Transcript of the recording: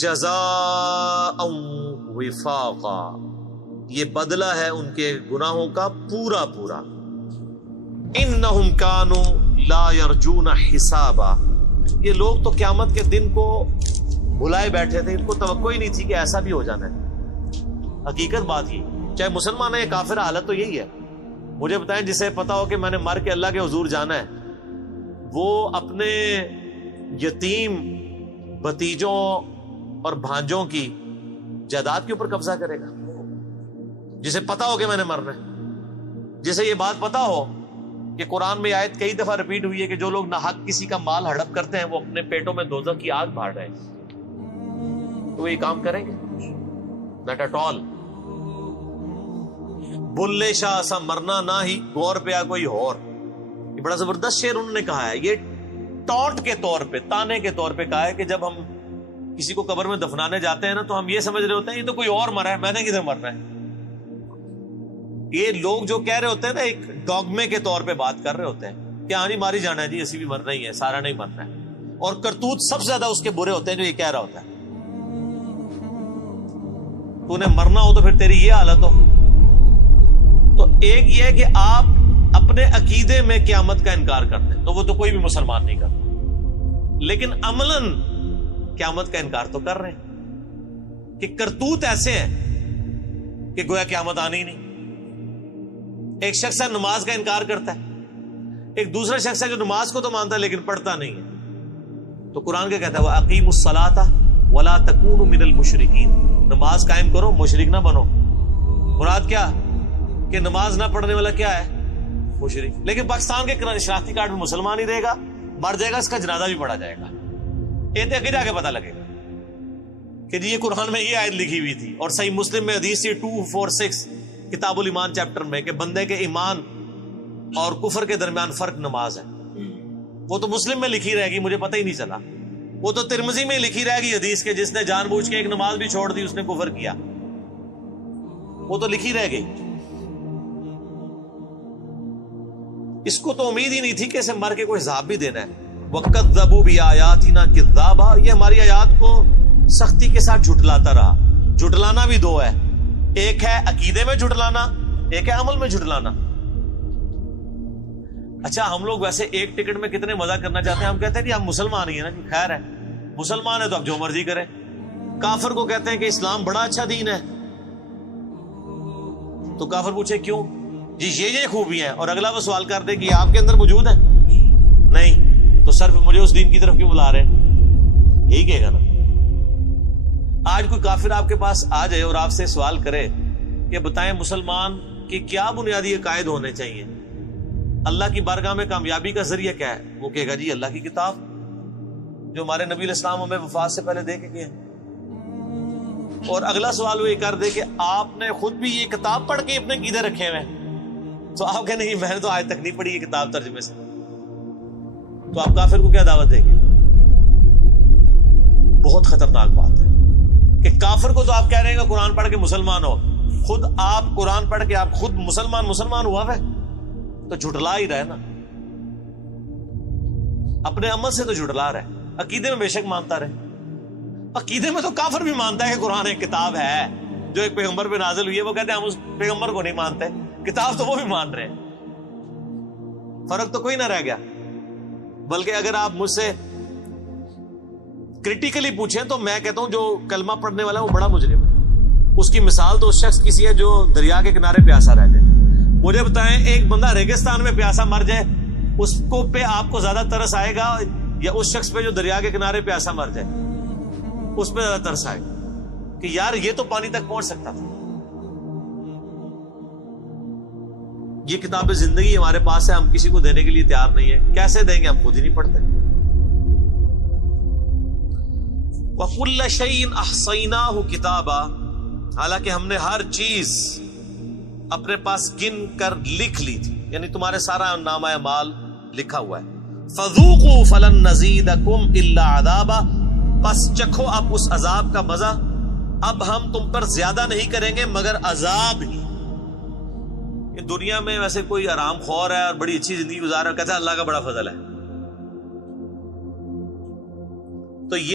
جزاء وفاقا، یہ بدلہ ہے ان کے گناہوں کا پورا پورا. انہم کانوا لا یرجون حسابا، یہ لوگ تو قیامت کے دن کو بھلائے بیٹھے تھے، ان کو توقع ہی نہیں تھی کہ ایسا بھی ہو جانا ہے. حقیقت بات یہ، چاہے مسلمان ہے یا کافر، حالت تو یہی ہے. مجھے بتائیں جسے پتا ہو کہ میں نے مر کے اللہ کے حضور جانا ہے، وہ اپنے یتیم بھتیجوں اور بھانجوں کی جائیداد کے اوپر قبضہ کرے گا؟ جسے پتا ہو کہ میں نے مرنا ہے، جسے یہ بات پتا ہو کہ قرآن میں آیت کئی دفعہ ریپیٹ ہوئی ہے کہ جو لوگ ناحق کسی کا مال ہڑپ کرتے ہیں وہ اپنے پیٹوں میں دوزخ کی آگ بھاڑ رہے ہیں، تو وہ یہ کام کریں گے؟ not at all. Bulleh Shah ایسا مرنا نہ ہی غور پہ آ کوئی اور. یہ بڑا زبردست شعر انہوں نے کہا ہے. یہ ٹونٹ کے طور پہ، تانے کے طور پہ کہا ہے کہ جب ہم کسی کو قبر میں دفنانے جاتے ہیں نا تو ہم یہ سمجھ رہے ہوتے ہیں یہ تو کوئی اور مرا ہے، میں نے کدھر مرنا ہے. یہ لوگ جو کہہ رہے ہوتے ہیں نا، ایک ڈوگمے کے طور پہ بات کر رہے ہوتے ہیں کہ ہاں جی ماری جانا ہے جی، اسی بھی مرنا ہی ہے، سارا نہیں مرنا ہے. اور کرتوت سب سے زیادہ اس کے برے ہوتے ہیں جو یہ کہہ رہا ہوتا ہے. تو انہیں مرنا ہو تو پھر تیری یہ حالت ہو. تو ایک یہ ہے کہ آپ اپنے عقیدے میں قیامت کا انکار کرتے ہیں، تو وہ تو کوئی بھی مسلمان نہیں کرتا، لیکن عملاً قیامت کا انکار تو کر رہے ہیں کہ کرتوت ایسے ہیں کہ گویا قیامت آنی ہی نہیں. ایک شخص ہے نماز کا انکار کرتا ہے، ایک دوسرا شخص ہے جو نماز کو تو مانتا ہے لیکن پڑھتا نہیں ہے. تو قرآن کیا کہتا ہے؟ وَأَقِيمُوا الصَّلَاةَ وَلَا تَكُونُوا مِنَ الْمُشْرِكِينَ، نماز قائم کرو، مشرک نہ بنو. مراد کیا کہ نماز نہ پڑھنے والا کیا ہے؟ مشرک. لیکن پاکستان کے شناختی کارڈ میں مسلمان ہی رہے گا، مر جائے گا، اس کا جنازہ بھی پڑھا جائے گا. یہ آگے جا کے پتہ لگے گا کہ جی یہ قرآن میں یہ آیت لکھی ہوئی تھی. اور صحیح مسلم میں حدیث 246 کتاب الایمان چیپٹر میں کہ بندے کے ایمان اور کفر کے درمیان فرق نماز ہے. وہ تو مسلم میں لکھی رہے گی، مجھے پتہ ہی نہیں چلا. وہ تو ترمذی میں لکھی رہے گی حدیث کے جس نے جان بوجھ کے ایک نماز بھی چھوڑ دی اس نے کفر کیا، وہ تو لکھی رہ گئی. اس کو تو امید ہی نہیں تھی کہ اسے مر کے کوئی عذاب بھی دینا ہے. وَكَذَّبُوا بِآيَاتِنَا كِذَّابًا، یہ ہماری آیات کو سختی کے ساتھ جھٹلاتا رہا. جھٹلانا بھی دو ہے، ایک ہے عقیدے میں جھٹلانا، ایک ہے عمل میں جھٹلانا. اچھا ہم لوگ ویسے ایک ٹکٹ میں کتنے مزہ کرنا چاہتے ہیں. ہم کہتے ہیں جی ہم مسلمان ہی ہیں نا جی، خیر ہے مسلمان ہے تو اب جو مرضی کریں. کافر کو کہتے ہیں کہ اسلام بڑا اچھا دین ہے، تو کافر پوچھے کیوں؟ جی یہ خوبی ہے، اور اگلا وہ سوال کر دے کہ آپ کے اندر موجود ہے؟ نہیں، تو سر مجھے اس دین کی طرف کیوں بلا رہے ہیں؟ یہی کہے گا نا. آج کوئی کافر آپ کے پاس آ جائے اور آپ سے سوال کرے کہ بتائیں مسلمان کے کیا بنیادی عقائد ہونے چاہیے، اللہ کی بارگاہ میں کامیابی کا ذریعہ کیا ہے؟ وہ کہے گا جی اللہ کی کتاب جو ہمارے نبی علیہ السلام ہمیں وفات سے پہلے دے کے گئے. اور اگلا سوال وہ یہ کر دے کہ آپ نے خود بھی یہ کتاب پڑھ کے اپنے عقیدے رکھے ہوئے ہیں، تو آپ کہنے کی میں نے تو آج تک نہیں پڑھی یہ کتاب ترجمے سے، تو آپ کافر کو کیا دعوت دیں گے؟ بہت خطرناک بات ہے کہ کافر کو تو آپ کہہ رہے ہیں کہ قرآن پڑھ کے مسلمان ہو، خود آپ قرآن پڑھ کے آپ خود مسلمان ہوا ہے تو جھٹلا ہی رہے نا. اپنے عمل سے تو جھٹلا رہے، عقیدے میں بے شک مانتا رہے. عقیدے میں تو کافر بھی مانتا ہے کہ قرآن ایک کتاب ہے جو ایک پیغمبر پہ نازل ہوئی ہے. وہ کہتے ہیں ہم اس پیغمبر کو نہیں مانتے، کتاب تو وہ بھی مان رہے ہیں. فرق تو کوئی نہ رہ گیا. بلکہ اگر آپ مجھ سے کریٹیکلی پوچھیں تو میں کہتا ہوں جو کلمہ پڑھنے والا ہے وہ بڑا مجرم ہے. اس کی مثال تو اس شخص کسی ہے جو دریا کے کنارے پیاسا رہ جائے. مجھے بتائیں ایک بندہ ریگستان میں پیاسا مر جائے، اس کو پہ آپ کو زیادہ ترس آئے گا یا اس شخص پہ جو دریا کے کنارے پیاسا مر جائے اس پہ زیادہ ترس آئے گا کہ یار یہ تو پانی تک پہنچ سکتا تھا. یہ کتاب زندگی ہمارے پاس ہے، ہم کسی کو دینے کے لیے تیار نہیں ہے. کیسے دیں گے؟ ہم خود ہی نہیں پڑھتے. وَكُلَّ شَيْءٍ أَحْصَيْنَاهُ كِتَابًا، حالانکہ ہم نے ہر چیز اپنے پاس گن کر لکھ لی تھی، یعنی تمہارے سارا نامہ اعمال لکھا ہوا ہے. فَذُوقُوا فَلَن نَّزِيدَكُمْ إِلَّا عَذَابًا، پس چکھو اب اس عذاب کا مزہ، اب ہم تم پر زیادہ نہیں کریں گے مگر عذاب ہی. یہ دنیا میں ویسے کوئی آرام خور ہے اور بڑی اچھی زندگی گزار رہا ہے، کہتا ہے اللہ کا بڑا فضل ہے. تو یہ